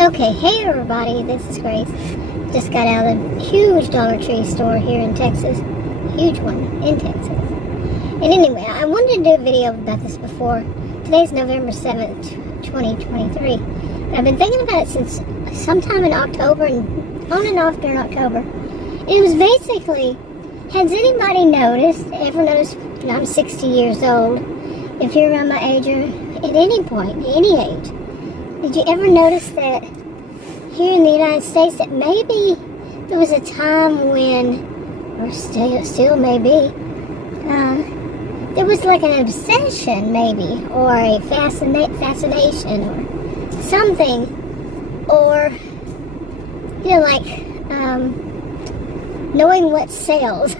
Okay, hey everybody, this is Grace. Just got out of a huge Dollar Tree store here in Texas. Huge one in Texas. And anyway, I wanted to do a video about this before. Today's November 7th, 2023. But I've been thinking about it since sometime in October and on and off during October. And it was basically, has anybody ever noticed, I'm 60 years old. If you're around my age or at any point, any age, did you ever notice that here in the United States that maybe there was a time when, or still maybe, there was like an obsession maybe, or a fascination, or something, or, knowing what sells,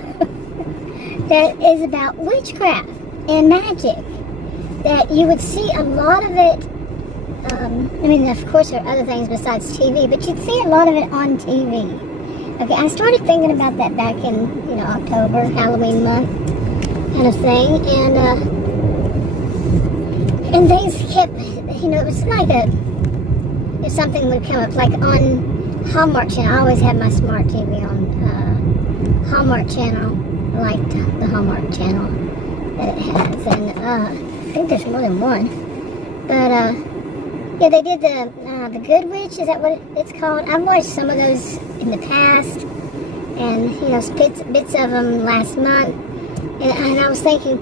that is about witchcraft and magic, that you would see a lot of it. Of course there are other things besides TV, but you'd see a lot of it on TV. Okay, I started thinking about that back in, October, Halloween month, kind of thing, and things kept, it was like if something would come up, like on Hallmark Channel. I always had my smart TV on Hallmark Channel. I liked the Hallmark Channel that it has, and I think there's more than one, but yeah, they did the Good Witch, is that what it's called? I've watched some of those in the past, and, bits of them last month, and I was thinking,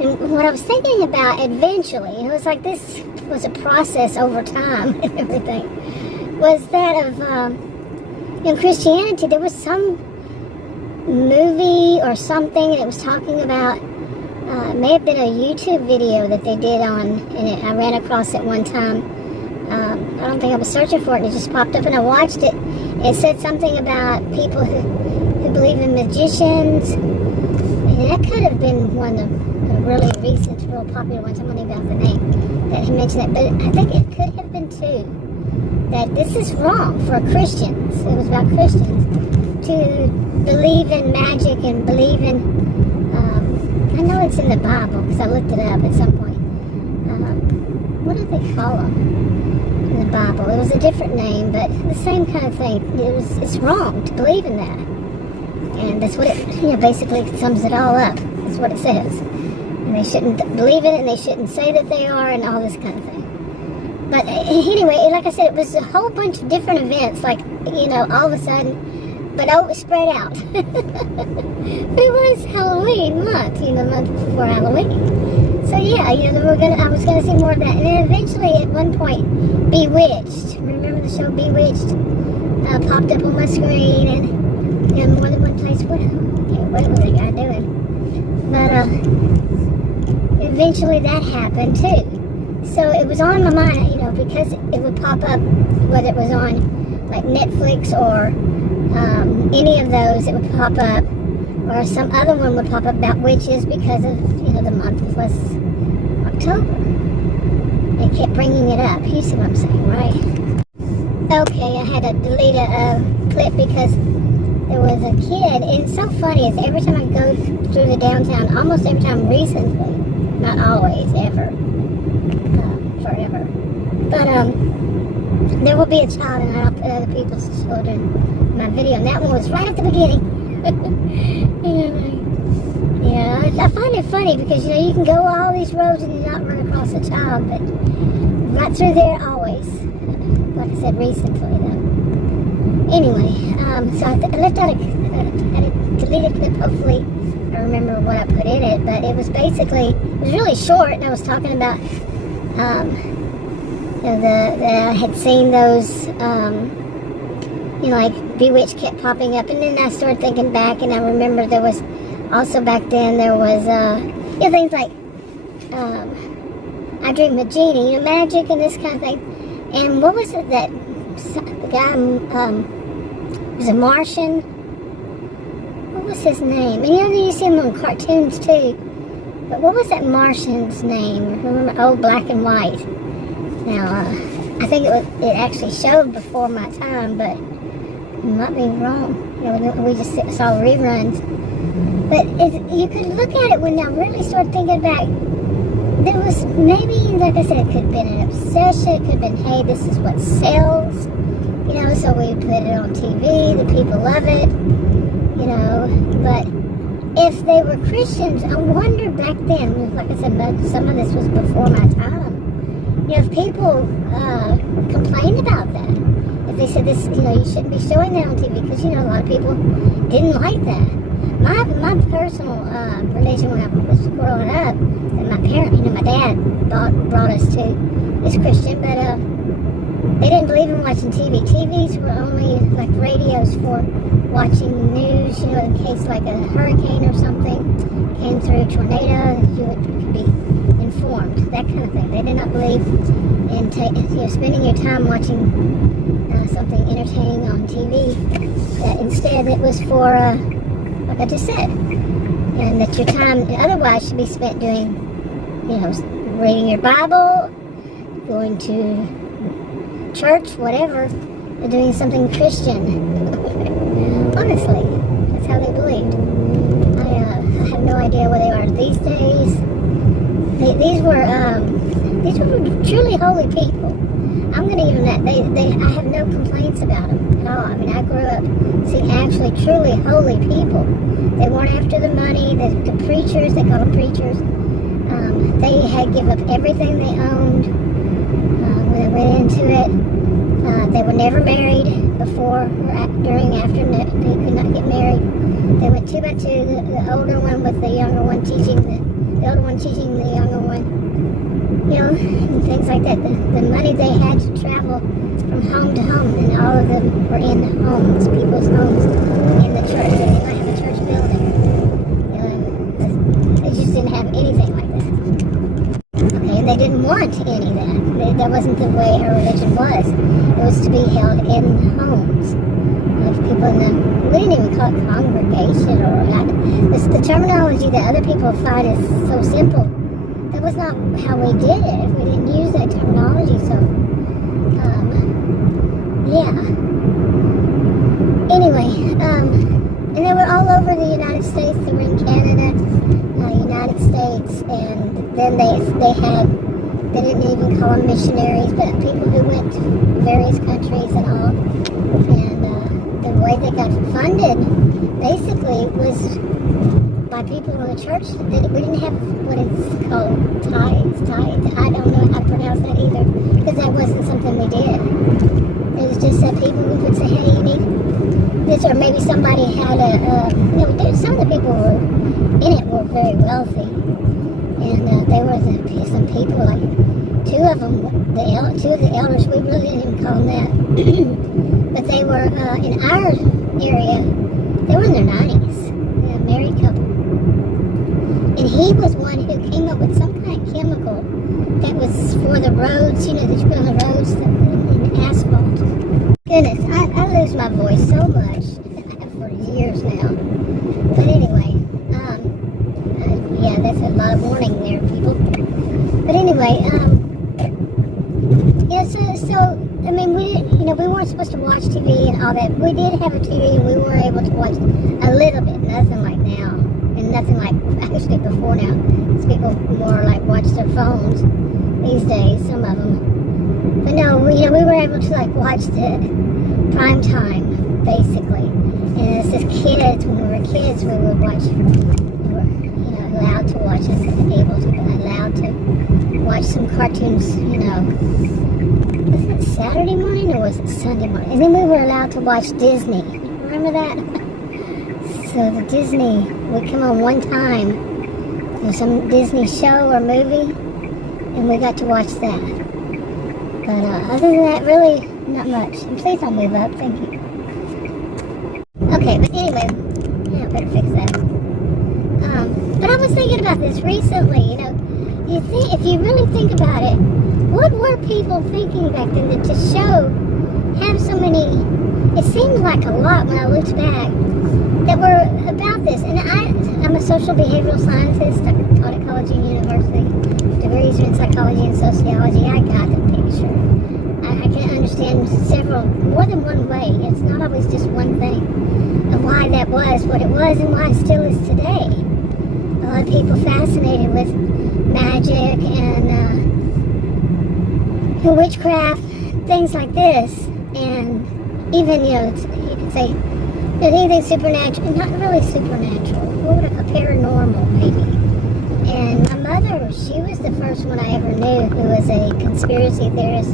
and what I was thinking about eventually, it was like this was a process over time and everything, was that of, in Christianity, there was some movie or something, and it was talking about, it may have been a YouTube video that they did on, and I ran across it one time. I don't think I was searching for it, and it just popped up, and I watched it. It said something about people who believe in magicians, and that could have been one of the really recent, real popular ones. I don't even have the name that he mentioned that, but I think it could have been too, that this is wrong for Christians. It was about Christians to believe in magic and believe in, I know it's in the Bible because I looked it up at some point. What do they call them in the Bible? It was a different name, but the same kind of thing. It's wrong to believe in that, and that's what it basically sums it all up. That's what it says. And they shouldn't believe in it, and they shouldn't say that they are, and all this kind of thing. But anyway, like I said, it was a whole bunch of different events. Like all of a sudden, but it was spread out. But it was Halloween month, month before Halloween. So yeah, I was gonna see more of that, and then eventually, at one point, Bewitched. Remember the show Bewitched? Popped up on my screen, and more than one place. What was that guy doing? But eventually, that happened too. So it was on my mind, because it would pop up, whether it was on like Netflix or any of those, it would pop up, or some other one would pop up about witches because of, the month was October. It kept bringing it up. You see what I'm saying, right? Okay, I had to delete a clip because there was a kid, and it's so funny, is every time I go through the downtown, almost every time recently, not always, ever, forever, but there will be a child, and I'll put other people's children in my video, and that one was right at the beginning. Yeah, I find it funny because, you can go all these roads and not run across a child, but right through there always. Like I said, recently though. Anyway, so I left out a deleted clip. Hopefully I remember what I put in it, but it was basically, it was really short, and I was talking about, I had seen those, like Bewitched kept popping up, and then I started thinking back, and I remember there was also back then there was things like I Dream of Jeannie, magic and this kind of thing. And what was it that the guy was a Martian? What was his name? And you see him on cartoons too. But what was that Martian's name? Remember, old Black and White. Now I think it actually showed before my time, but I might be wrong. We just saw reruns. But you could look at it when I really started thinking back. There was maybe, like I said, it could have been an obsession. It could have been, hey, this is what sells. so we put it on TV, the people love it, but if they were Christians, I wonder back then, like I said, some of this was before my time, if people complained about that, if they said this, you shouldn't be showing that on TV, because, a lot of people didn't like that. My personal religion when I was growing up, and my parents, my dad brought us to, is Christian, but they didn't believe in watching TV. TVs were only like radios for watching news, in case like a hurricane or something came through, tornado, you could be informed, that kind of thing. They did not believe in spending your time watching something entertaining on TV. Instead, it was for, like I just said, and that your time otherwise should be spent doing, reading your Bible, going to church, whatever, or doing something Christian. Honestly, that's how they believed. I have no idea where they are these days. These were truly holy people. I'm going to give them that. I have no complaints about them at all. I mean, I grew up seeing actually truly holy people. They weren't after the money. The preachers, they call them preachers. They had give up everything they owned when they went into it. They were never married before, or during, after. They could not get married. They went 2 by 2. The older one with the younger one teaching the older one teaching the younger one. And things like that. The money they had to travel from home to home, and all of them were in homes, people's homes, in the church. They did not have a church building. They just didn't have anything like that. Okay, and they didn't want any of that. That wasn't the way our religion was. It was to be held in homes of people in the, we didn't even call it congregation, or it's the terminology that other people find is so simple. That was not how we did it. We didn't use that terminology, so, yeah. Anyway, and they were all over the United States. They were in Canada, United States, and then they didn't even call them missionaries, but people who went to various countries and all. And the way they got funded, basically, was by people in the church. We didn't have what it's called tithes. I don't know how to pronounce that either, because that wasn't something we did. It was just that people would say, hey, you need this, or maybe somebody had some of the people were in it were very wealthy, and there were some people, like two of them, two of the elders, we really didn't even call them that, but they were in our area, they were in their 90s, a married couple. And he was one who came up with some kind of chemical that was for the roads, that you put on the roads in asphalt. Goodness, I lose my voice so much. I have for years now. But anyway, yeah, that's a lot of warning there, people. But anyway, so I mean, we weren't supposed to watch TV and all that. We did have a TV, and we were able to watch a little bit, nothing like now. And nothing like actually before now. Because people more like watch their phones these days, some of them. But no, we were able to like watch the prime time, basically. And as kids, when we were kids, we would watch, we were, allowed to watch, able to, but allowed to watch some cartoons, was it Saturday morning or was it Sunday morning? And then we were allowed to watch Disney. Remember that? So the Disney would come on one time, some Disney show or movie, and we got to watch that. But other than that, really not much. And please don't move up, thank you. Okay, but anyway, yeah, I better fix that. But I was thinking about this recently, if you really think about it, what were people thinking back then that to have so many, it seemed like a lot when I looked back, that were about this. And I'm a social behavioral scientist. I taught at College and University, degrees in psychology and sociology. I got the picture. I can understand more than one way. It's not always just one thing of why that was what it was and why it still is today. A lot of people fascinated with magic and witchcraft, things like this. And even, you could say, anything supernatural, not really supernatural, what would I call paranormal, maybe. And my mother, she was the first one I ever knew who was a conspiracy theorist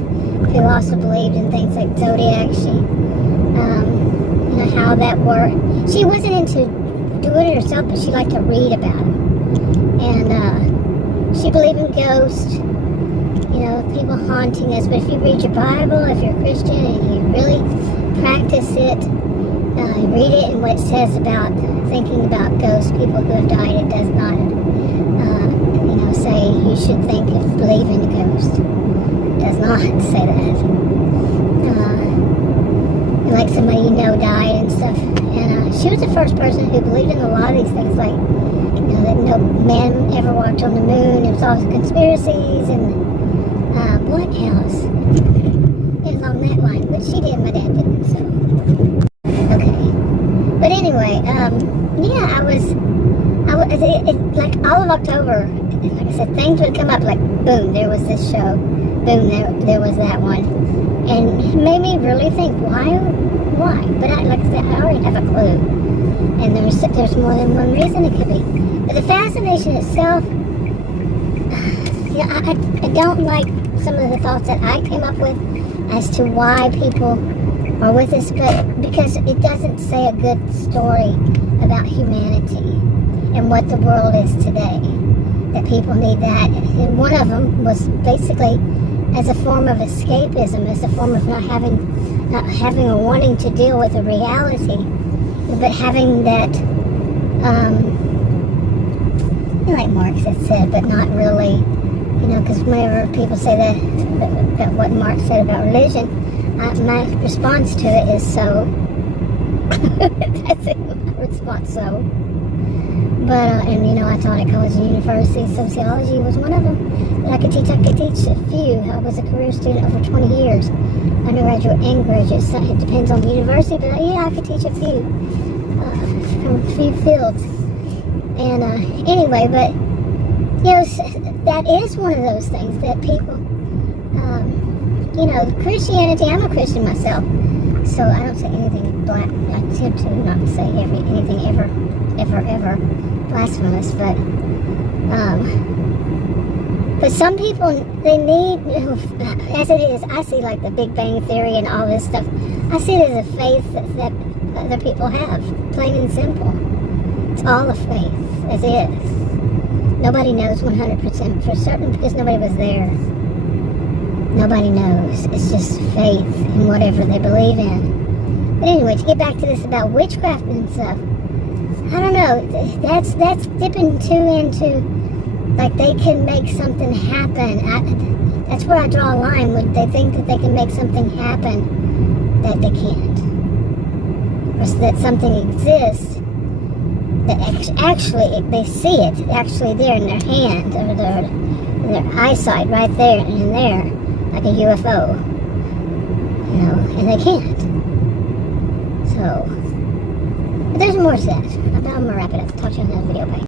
who also believed in things like zodiac. How that worked. She wasn't into doing it herself, but she liked to read about it. And she believed in ghosts, people haunting us. But if you read your Bible, if you're a Christian and you really practice it, you read it and what it says about thinking about ghosts, people who have died, it does not, say you should think and believe in ghosts. It does not say that. Like somebody died and stuff. And she was the first person who believed in a lot of these things, like, that no man ever walked on the moon. It was all conspiracies and what else? It was on that line, but she did, my dad didn't, so. Okay. But anyway, like all of October, like I said, things would come up, like, boom, there was this show. Boom, there was that one. And it made me really think, why? But like I said, I already have a clue. And there's more than one reason it could be. But the fascination itself, I don't like some of the thoughts that I came up with as to why people are with us, but because it doesn't say a good story about humanity and what the world is today. That people need that. And one of them was basically as a form of escapism, as a form of not having or wanting to deal with a reality, but having that, like Marx had said, but not really, because whenever people say that what Marx said about religion, my response to it is so. That's it, my response, so. But, I taught at college and university. Sociology was one of them that I could teach. I could teach a few. I was a career student over 20 years, undergraduate and graduate. So it depends on the university, but I could teach a few, from a few fields. And anyway, but, that is one of those things that people, Christianity, I'm a Christian myself, so I don't say anything black. I tend to not say anything ever blasphemous, but some people, they need, as it is, I see like the Big Bang Theory and all this stuff, I see it as a faith that other people have, plain and simple. It's all a faith, as is. Nobody knows 100% for certain because nobody was there. Nobody knows. It's just faith in whatever they believe in. But anyway, to get back to this about witchcraft and stuff, I don't know, that's dipping too into, like, they can make something happen. That's where I draw a line, when they think that they can make something happen that they can't. Or that something exists, that actually, they see it, actually there in their hand, or their eyesight right there and in there, like a UFO. And they can't. So, but there's more to that. I'm going to wrap it up. Talk to you in another video. Bye.